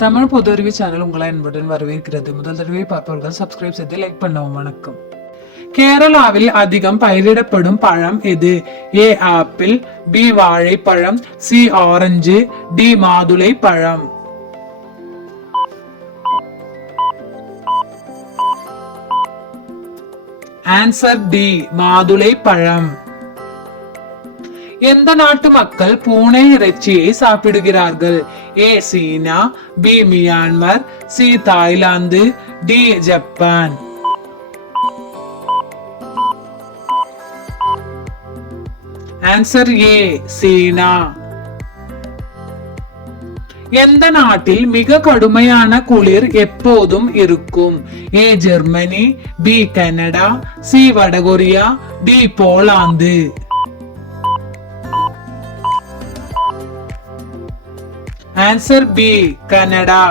தமிழ் பொது அறிவு சேனல் உங்களை அன்புடன் வரவேற்கிறது. முதல் தடவை பார்ப்பவர்கள் சப்ஸ்கிரைப் செய்து லைக் பண்ணவும். வணக்கம். கேரளாவில் அதிகம் பயிரிடப்படும் பழம் எது? ஏ ஆப்பிள், பி வாழைப்பழம், சி ஆரஞ்சு, டி மாதுளை பழம். ஆன்சர் டி மாதுளை பழம். எந்த நாட்டு மக்கள் பூனை இறைச்சியை சாப்பிடுகிறார்கள்? A China, B Myanmar, C Thailand, D Japan. Answer A China. எந்த நாட்டில் மிக கடுமையான குளிர் எப்போதும் இருக்கும்? A Germany, B Canada, C வடகொரியா, D Poland. Answer B Canada.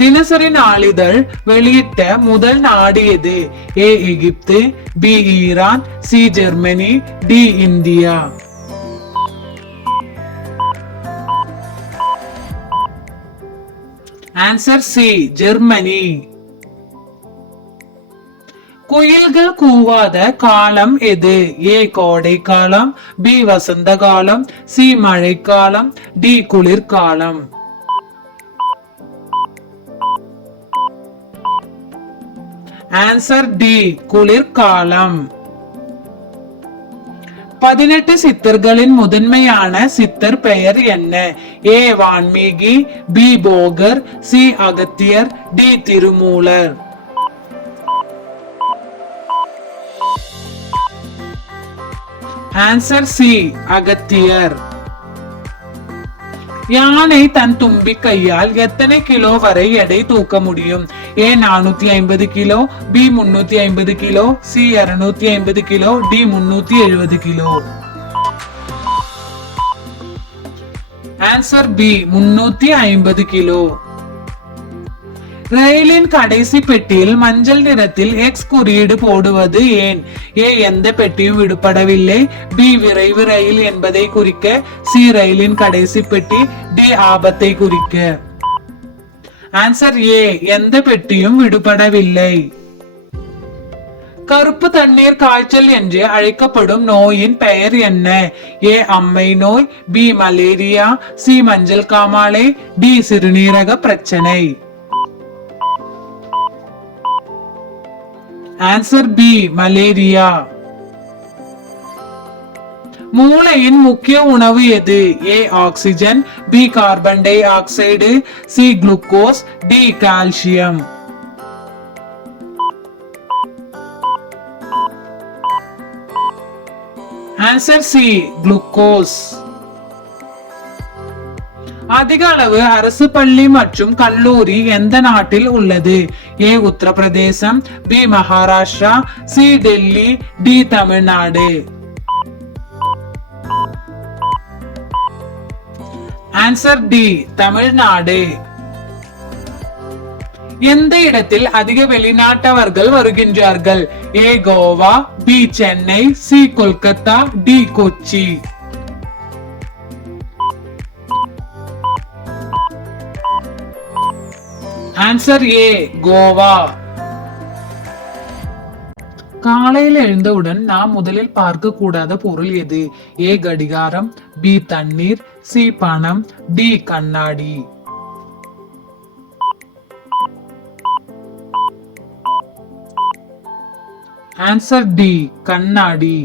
தினசரி நாளிதழ் வெளியிட்ட முதல் நாடு எது? A Egypt, B Iran, C Germany, D India. Answer C Germany. குயில்கள் கூவாத காலம் எது? ஏ கோடை காலம், பி வசந்த காலம், சி மழைக்காலம், டி குளிர்காலம். ஆன்சர் டி குளிர்காலம். 18 சித்தர்களின் முதன்மையான சித்தர் பெயர் என்ன? A Valmiki, B Bogar, C Agathiyar, D Thirumular. Answer C Agathiyar. யானை தன் தும்பி கையால் எத்தனை கிலோ வரை எடை தூக்க முடியும்? A 450 kilo, B 350 kilo, C 250 kilo, D 370 kilo. Answer B 350 kilo. ரயிலின் கடைசி பெட்டியில் மஞ்சள் நிறத்தில் எக்ஸ் குறியீடு போடுவது ஏன்? ஏ எந்த பெட்டியும் விடுபடவில்லை, பி விரைவு ரயில் என்பதை குறிக்க, சி ரயிலின் கடைசி பெட்டி, டி ஆபத்தை குறிக்க. ஆன்சர் ஏ எந்த பெட்டியும் விடுபடவில்லை. கருப்பு தண்ணீர் காய்ச்சல் என்று அழைக்கப்படும் நோயின் பெயர் என்ன? ஏ அம்மை நோய், பி மலேரியா, சி மஞ்சள் காமாலை, டி சிறுநீரக பிரச்சனை. Answer B malaria. மூளையின் முக்கிய உணவு எது? A oxygen, B carbon dioxide, C glucose, D calcium. Answer C glucose. அதிக அளவு அரசு பள்ளி மற்றும் கல்லூரி எந்த நாட்டில் உள்ளது? A Uttar Pradesh, B Maharashtra, C Delhi, D Tamil Nadu. Answer D Tamil Nadu. எந்த இடத்தில் அதிக வெளிநாட்டவர்கள் வருகின்றார்கள்? A Goa, B Chennai, C Kolkata, D Kochi. Answer A Goa. காலையில் எழுந்தவுடன் நாம் முதலில் பார்க்க கூடாத பொருள் எது? ஏ கடிகாரம், பி தண்ணீர், சி பணம், டி கண்ணாடி. ஆன்சர் டி கண்ணாடி.